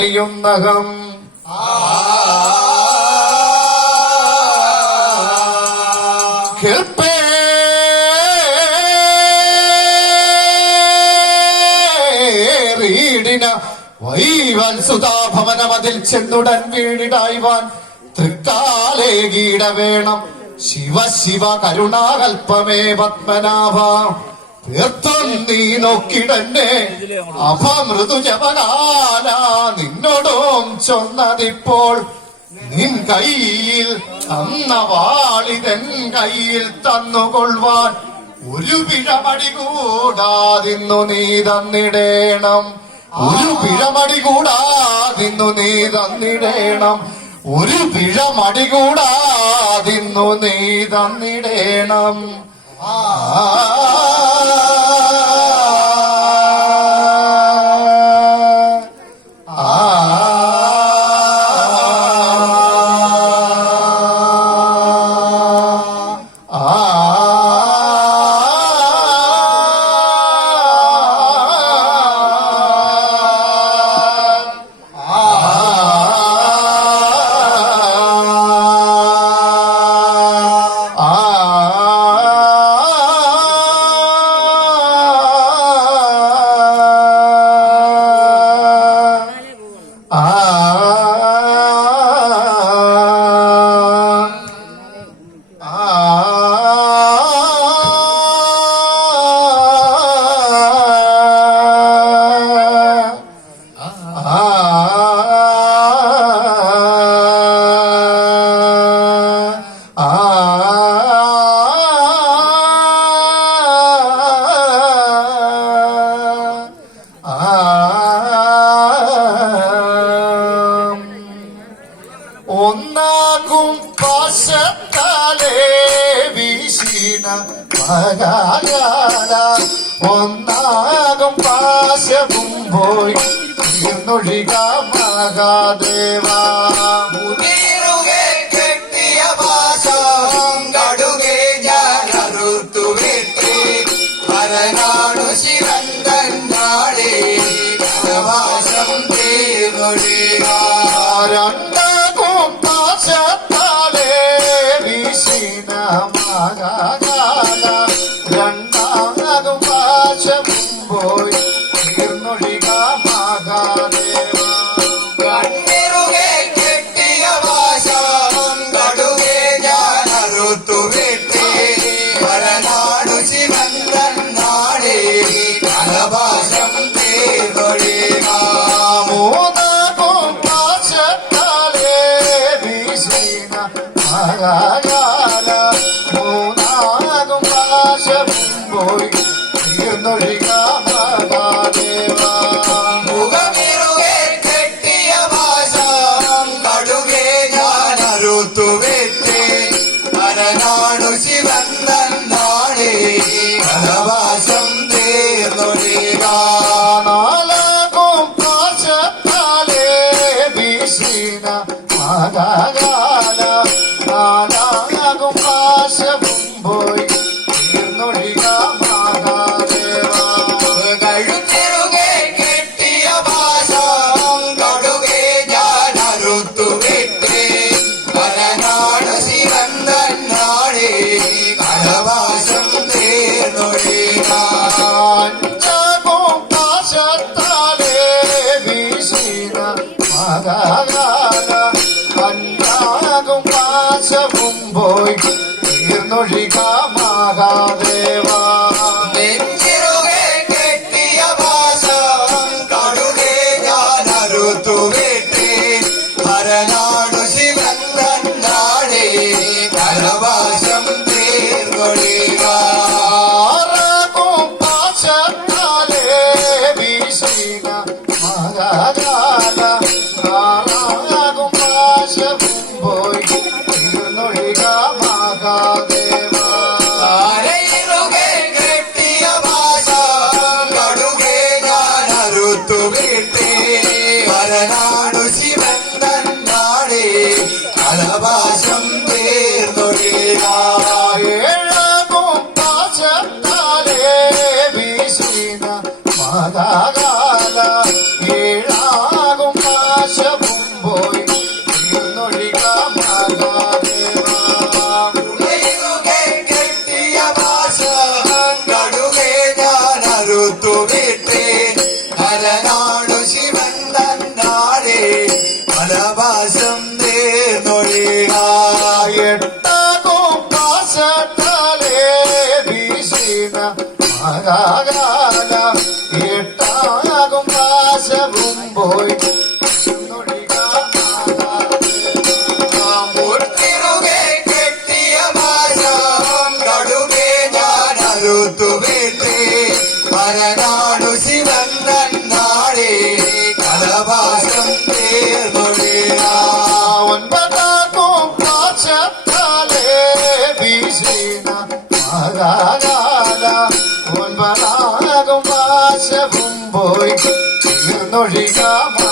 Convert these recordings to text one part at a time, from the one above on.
ണിയുന്നകം കേൾപ്പേ. റീഡിന വൈവൻ സുതാഭവനമതിൽ ചെന്നുടൻ വീടിടായിവാൻ തൃക്കാലേ ഗീട വേണം ശിവ ശിവ കരുണാകൽപ്പമേ പത്മനാഭ. തീർത്ഥം നീ നോക്കിടന്നെ അപമൃദുജവനാല നിന്നോടും ചൊന്നതിപ്പോൾ നിൻ കയ്യിൽ തന്ന വാളിതൻ കയ്യിൽ തന്നുകൊള്ളുവാൻ ഒരു പിഴമടി കൂടാതിന്നു നീ തന്നിടേണം. ഒരു പിഴമടി കൂടാതിന്നു നീ തന്നിടേണം. ഒരു പിഴമടി കൂടാതിന്നു നീ തന്നിടേണം. ഒന്നാകും പാശത്താലേ വീശിന മകാല ഒന്നാകും പാശവും പോയി തീർന്നൊഴിക മഹാദേവാ. മകാല കടുകെ ഞാൻ അറുത്തു വെട്ടി. പരനാടു ശിവന്തൻ നാടേ കലവാശം തീർന്നൊഴിക ആറാകും ఎట్టగో కాసటలే వీసిన మగాల ఎట్టగో noite, eu não ligava.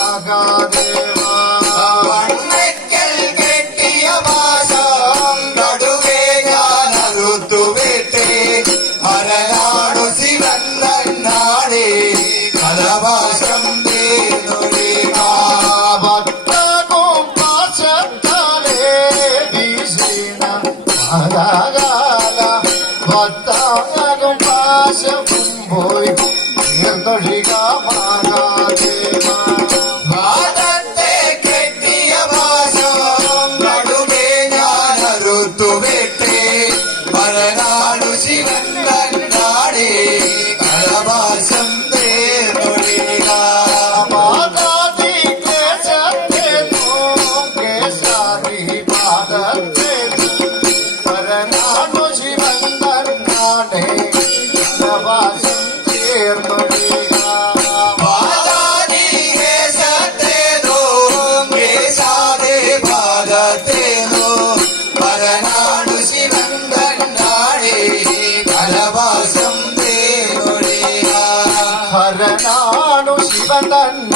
单单